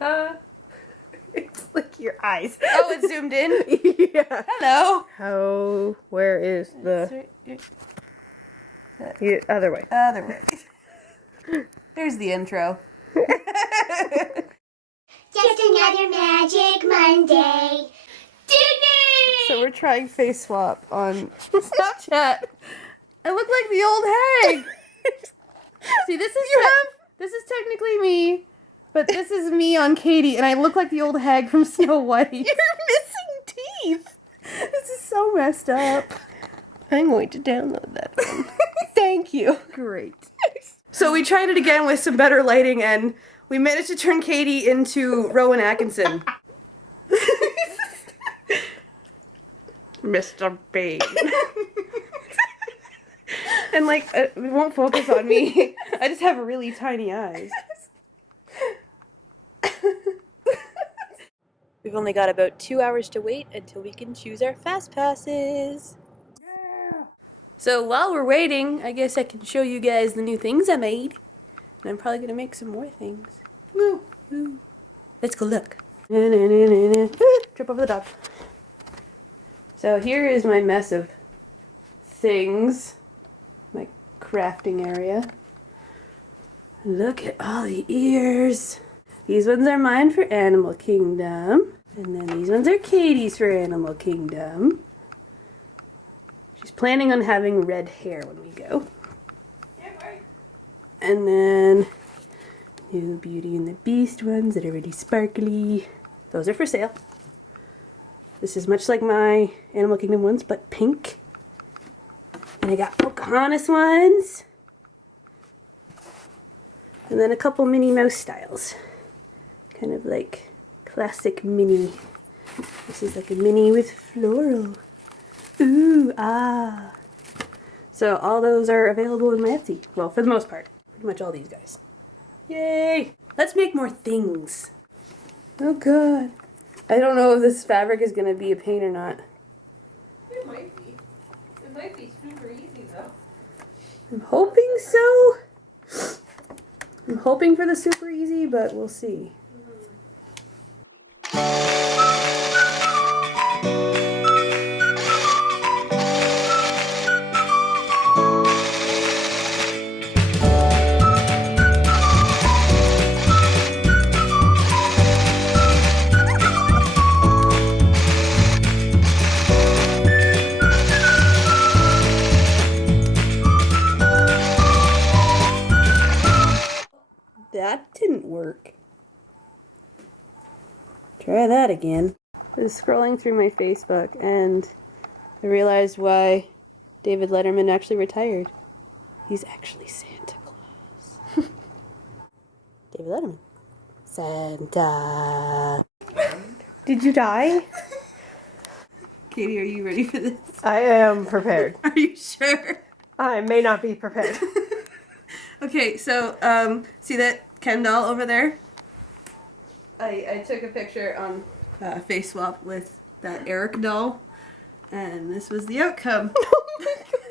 It's like your eyes. Oh, it's zoomed in? Yeah. Hello. Oh, where is the... Yeah, other way. Other way. There's the intro. Just another magic Monday. DIDNEE! So we're trying face swap on Snapchat. I look like the old hag. See, this is technically me, but this is me on Katie, and I look like the old hag from Snow White. You're missing teeth. This is so messed up. I'm going to download that. Thank you. Great. So we tried it again with some better lighting, and we managed to turn Katie into Rowan Atkinson. Mr. Bean. And like, it won't focus on me. I just have really tiny eyes. We've only got about 2 hours to wait until we can choose our fast passes. Yeah. So while we're waiting, I guess I can show you guys the new things I made. And I'm probably gonna make some more things. Woo! Woo. Let's go look. Trip over the dog. So here is my mess of things. My crafting area. Look at all the ears. These ones are mine for Animal Kingdom. And then these ones are Katie's for Animal Kingdom. She's planning on having red hair when we go. And then new Beauty and the Beast ones that are really sparkly. Those are for sale. This is much like my Animal Kingdom ones, but pink. And I got Pocahontas ones. And then a couple Minnie Mouse styles. Kind of like classic Minnie. This is like a Minnie with floral. Ooh, ah. So all those are available in my Etsy. Well, for the most part. Pretty much all these guys. Yay! Let's make more things. Oh god. I don't know if this fabric is going to be a pain or not. It might be. It might be super easy though. I'm hoping so. I'm hoping for the super easy, but we'll see. That didn't work. Try that again. I was scrolling through my Facebook and I realized why David Letterman actually retired. He's actually Santa Claus. David Letterman. Santa. Did you die? Katie, are you ready for this? I am prepared. Are you sure? I may not be prepared. Okay, so, see that Ken doll over there? I took a picture on Face Swap with that Eric doll, and this was the outcome. Oh my god.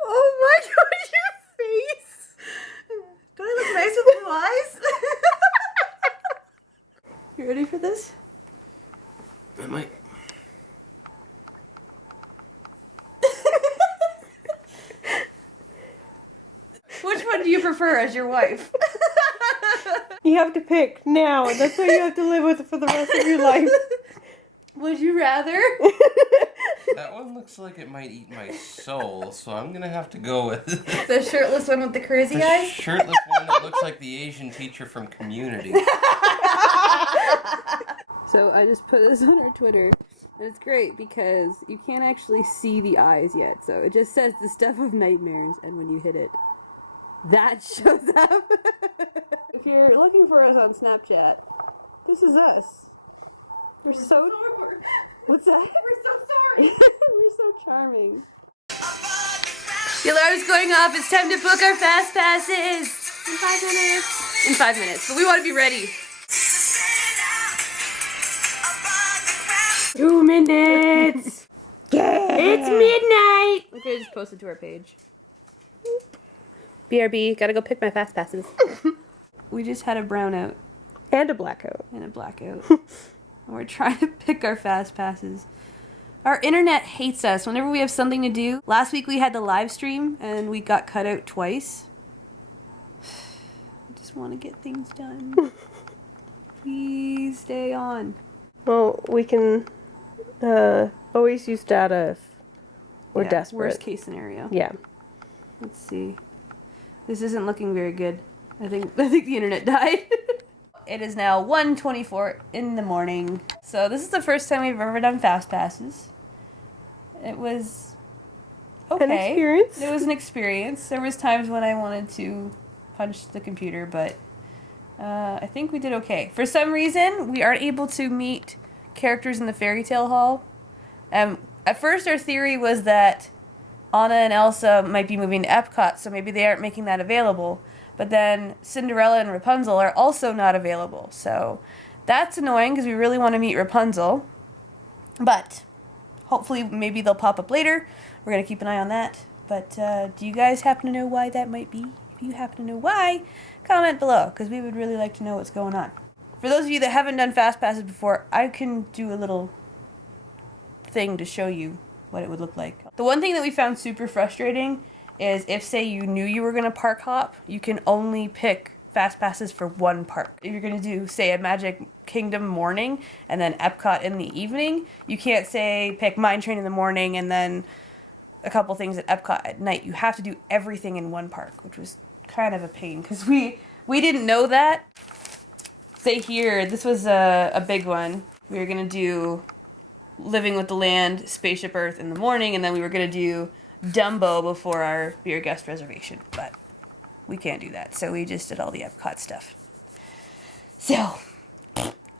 Oh my god, your face. Don't I look nice with blue eyes? You ready for this? I might. Which one do you prefer as your wife? You have to pick now, and that's what you have to live with for the rest of your life. Would you rather? That one looks like it might eat my soul, so I'm gonna have to go with The shirtless one with the crazy the eyes? shirtless one that looks like the Asian teacher from Community. So I just put this on our Twitter, and it's great because you can't actually see the eyes yet. So it just says the stuff of nightmares, and when you hit it, that shows up. If you're looking for us on Snapchat, this is us. We're so What's that? We're so sorry. We're so charming. The alarm's going off. It's time to book our fast passes. In 5 minutes. In 5 minutes, but we want to be ready. 2 minutes. Yeah. It's midnight. We could have just posted to our page. BRB, gotta go pick my fast passes. We just had a brownout And a blackout. and a blackout. We're trying to pick our fast passes. Our internet hates us whenever we have something to do. Last week we had the live stream and we got cut out twice. I just want to get things done. Please stay on. Well, we can always use data if we're Yeah, desperate. Worst case scenario. Yeah. Let's see. This isn't looking very good. I think the internet died. It is now 1:24 in the morning. So this is the first time we've ever done fast passes. It was okay. An experience. It was an experience. There was times when I wanted to punch the computer, but I think we did okay. For some reason, we aren't able to meet characters in the fairy tale hall. At first, our theory was that Anna and Elsa might be moving to Epcot, so maybe they aren't making that available. But then Cinderella and Rapunzel are also not available. So that's annoying because we really want to meet Rapunzel. But hopefully maybe they'll pop up later. We're going to keep an eye on that. But do you guys happen to know why that might be? If you happen to know why, comment below because we would really like to know what's going on. For those of you that haven't done fast passes before, I can do a little thing to show you what it would look like. The one thing that we found super frustrating is if, say, you knew you were going to park hop, you can only pick fast passes for one park. If you're going to do, say, a Magic Kingdom morning and then Epcot in the evening, you can't, say, pick Mine Train in the morning and then a couple things at Epcot at night. You have to do everything in one park, which was kind of a pain because we didn't know that. Say here, this was a big one. We were going to do Living with the Land, Spaceship Earth in the morning, and then we were going to do Dumbo before our beer guest reservation, but we can't do that, so we just did all the Epcot stuff. So,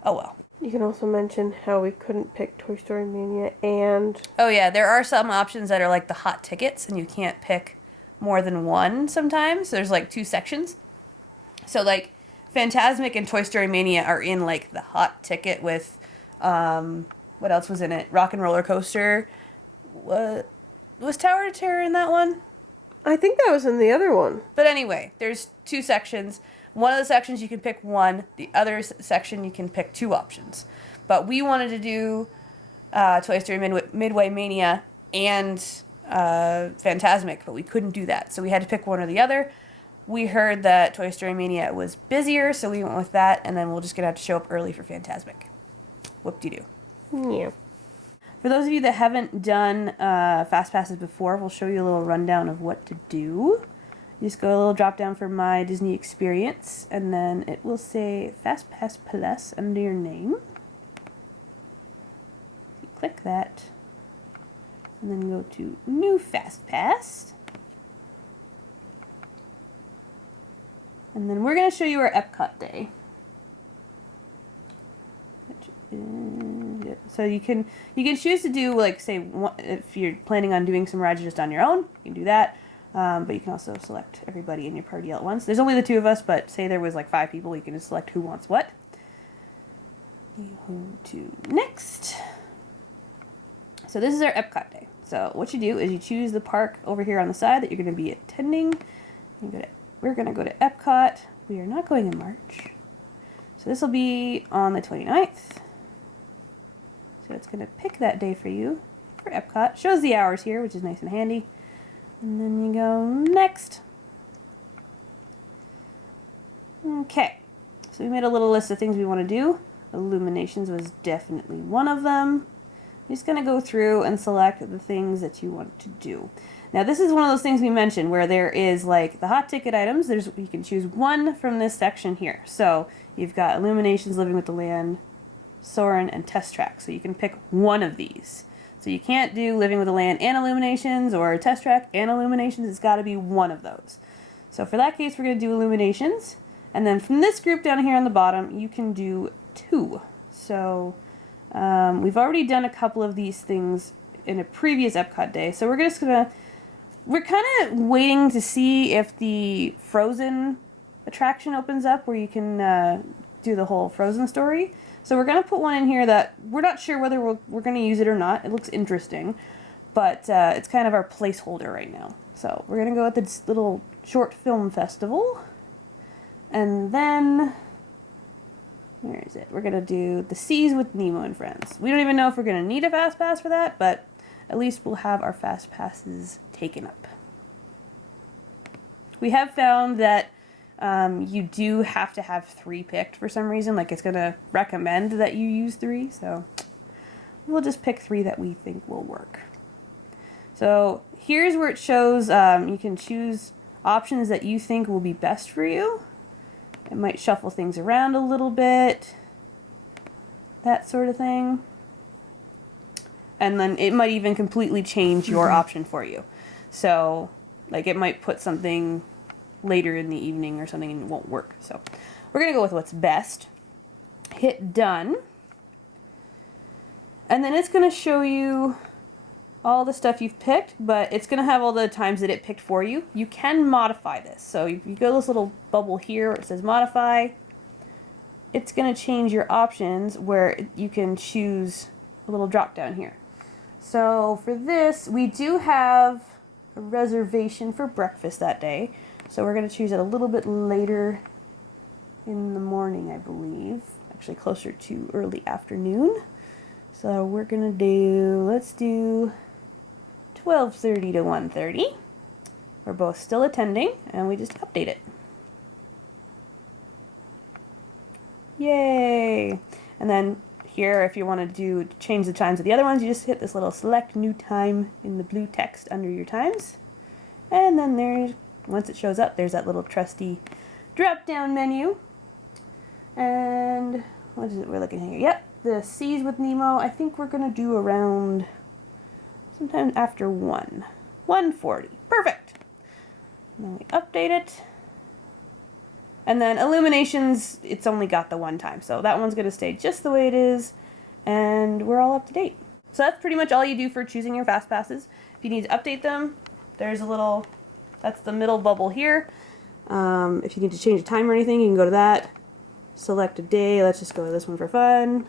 oh well. You can also mention how we couldn't pick Toy Story Mania and... Oh yeah, there are some options that are like the hot tickets, and you can't pick more than one sometimes. So there's like 2 sections. So like, Fantasmic and Toy Story Mania are in like the hot ticket with, what else was in it? Rock and Roller Coaster. Was Tower of Terror in that one? I think that was in the other one. But anyway, there's 2 sections. One of the sections you can pick one. The other section you can pick 2 options. But we wanted to do Toy Story Midway Mania and Fantasmic, but we couldn't do that. So we had to pick one or the other. We heard that Toy Story Mania was busier, so we went with that, and then we're just going to have to show up early for Fantasmic. Whoop-de-doo. Yeah. For those of you that haven't done fast passes before, we'll show you a little rundown of what to do. You just go a little drop down for My Disney Experience, and then it will say Fast Pass Plus under your name. You click that, and then go to New Fast Pass. And then we're going to show you our Epcot day. So you can choose to do, like, say, if you're planning on doing some rides just on your own, you can do that. But you can also select everybody in your party at once. There's only the 2 of us, but say there was like 5 people, you can just select who wants what. You go to next. So this is our Epcot day. So what you do is you choose the park over here on the side that you're going to be attending. We're going to go to Epcot. We are not going in March. So this will be on the 29th. So it's going to pick that day for you for Epcot. Shows the hours here, which is nice and handy. And then you go next. Okay. So we made a little list of things we want to do. Illuminations was definitely one of them. You're just going to go through and select the things that you want to do. Now this is one of those things we mentioned where there is like the hot ticket items. You can choose one from this section here. So you've got Illuminations, Living with the Land, Soarin', and Test Track. So you can pick one of these. So you can't do Living with the Land and Illuminations or Test Track and Illuminations. It's got to be one of those. So for that case, we're going to do Illuminations. And then from this group down here on the bottom, you can do 2. So we've already done a couple of these things in a previous Epcot day. So we're kind of waiting to see if the Frozen attraction opens up where you can do the whole Frozen story. So we're going to put one in here that we're not sure whether we're going to use it or not. It looks interesting. but it's kind of our placeholder right now. So we're gonna go with this little short film festival, and then where is it? We're gonna do the Seas with Nemo and Friends. We don't even know if we're gonna need a fast pass for that, but at least we'll have our fast passes taken up. We have found that you do have to have 3 picked for some reason. Like, it's gonna recommend that you use 3, so we'll just pick 3 that we think will work. So here's where it shows you can choose options that you think will be best for you. It might shuffle things around a little bit, that sort of thing. And then it might even completely change your option for you. So, like, it might put something later in the evening or something and it won't work. So we're gonna go with what's best. Hit done. And then it's gonna show you all the stuff you've picked, but it's gonna have all the times that it picked for you. You can modify this. So you go to this little bubble here where it says modify. It's gonna change your options where you can choose a little drop down here. So for this, we do have a reservation for breakfast that day. So we're gonna choose it a little bit later in the morning, I believe. Actually closer to early afternoon. So we're gonna do, let's do 12:30 to 1:30. We're both still attending, and we just update it. Yay! And then here, if you want to change the times of the other ones, you just hit this little select new time in the blue text under your times. And then there's, once it shows up, there's that little trusty drop-down menu. And what is it we're looking at here? Yep, the Seas with Nemo. I think we're going to do around sometime after 1:40. Perfect. And then we update it. And then Illuminations, it's only got the one time. So that one's going to stay just the way it is. And we're all up to date. So that's pretty much all you do for choosing your fast passes. If you need to update them, there's a little, that's the middle bubble here. If you need to change the time or anything, you can go to that. Select a day. Let's just go with this one for fun.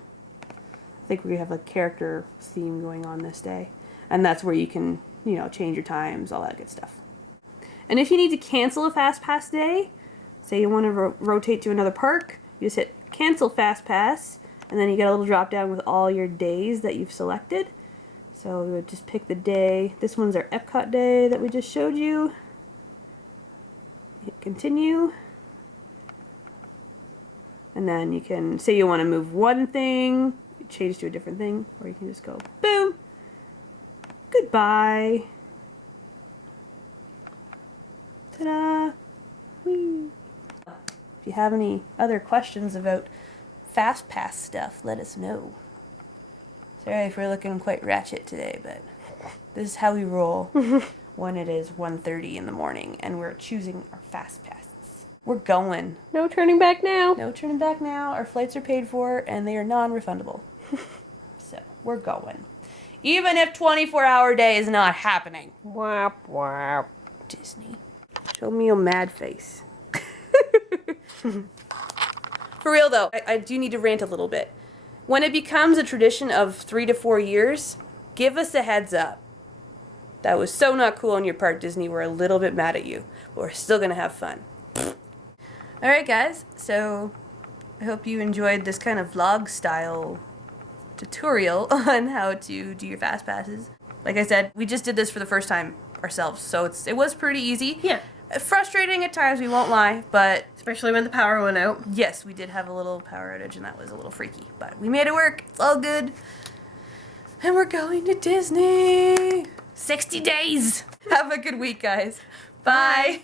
I think we have a character theme going on this day. And that's where you can, you know, change your times, all that good stuff. And if you need to cancel a fast pass day, say you want to rotate to another park, you just hit cancel fast pass, and then you get a little drop down with all your days that you've selected. So we would just pick the day. This one's our Epcot day that we just showed you. Hit continue. And then you can say you want to move one thing, change to a different thing, or you can just go boom, goodbye, ta-da. If you have any other questions about fast pass stuff, let us know. Sorry if we're looking quite ratchet today, but this is how we roll when it is 1:30 in the morning and we're choosing our fast passes. We're going. No turning back now. No turning back now. Our flights are paid for and they are non-refundable. So we're going. Even if 24-hour day is not happening. Wap, wap. Disney. Show me your mad face. For real though, I do need to rant a little bit. When it becomes a tradition of 3 to 4 years, give us a heads up. That was so not cool on your part, Disney. We're a little bit mad at you, but we're still gonna have fun. Alright guys, so I hope you enjoyed this kind of vlog style tutorial on how to do your fast passes. Like I said, we just did this for the first time ourselves, so it was pretty easy. Yeah. Frustrating at times, we won't lie, but Especially when the power went out. yes, we did have a little power outage and that was a little freaky, but we made it work. It's all good. And we're going to Disney. 60 days. Have a good week, guys. Bye.